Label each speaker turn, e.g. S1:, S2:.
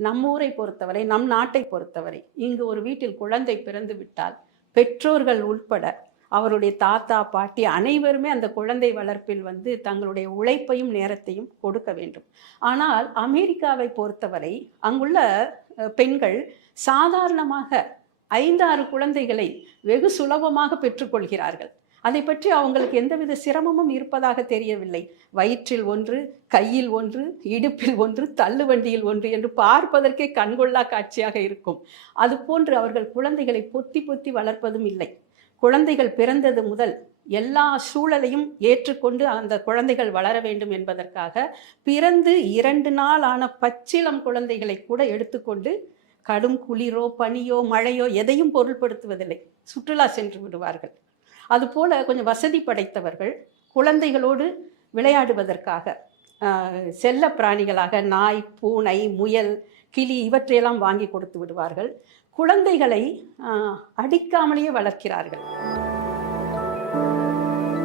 S1: நம் ஊரை பொறுத்தவரை நம் நாட்டை பொறுத்தவரை இங்கு ஒரு வீட்டில் குழந்தை பிறந்து விட்டால் பெற்றோர்கள் உட்பட அவருடைய தாத்தா பாட்டி அனைவருமே அந்த குழந்தை வளர்ப்பில் வந்து தங்களுடைய உழைப்பையும் நேரத்தையும் கொடுக்க வேண்டும். ஆனால் அமெரிக்காவை பொறுத்தவரை அங்குள்ள பெண்கள் சாதாரணமாக ஐந்தாறு குழந்தைகளை வெகு சுலபமாக பெற்றுக்கொள்கிறார்கள். அதை பற்றி அவங்களுக்கு எந்தவித சிரமமும் இருப்பதாக தெரியவில்லை. வயிற்றில் ஒன்று கையில் ஒன்று இடுப்பில் ஒன்று தள்ளுவண்டியில் ஒன்று என்று பார்ப்பதற்கே கண்கொள்ளா காட்சியாக இருக்கும். அதுபோன்று அவர்கள் குழந்தைகளை பொத்தி பொத்தி வளர்ப்பதும் இல்லை. குழந்தைகள் பிறந்தது முதல் எல்லா சூழலையும் ஏற்றுக்கொண்டு அந்த குழந்தைகள் வளர வேண்டும் என்பதற்காக பிறந்து இரண்டு நாள் ஆன பச்சிளம் குழந்தைகளை கூட எடுத்துக்கொண்டு கடும் குளிரோ பனியோ மழையோ எதையும் பொருள்படுத்துவதில்லை. சுற்றுலா சென்று விடுவார்கள். அதுபோல கொஞ்சம் வசதி படைத்தவர்கள் குழந்தைகளோடு விளையாடுவதற்காக செல்ல பிராணிகளாக நாய் பூனை முயல் கிளி இவற்றையெல்லாம் வாங்கி கொடுத்து விடுவார்கள். குழந்தைகளை அடிக்காமலேயே வளர்க்கிறார்கள்.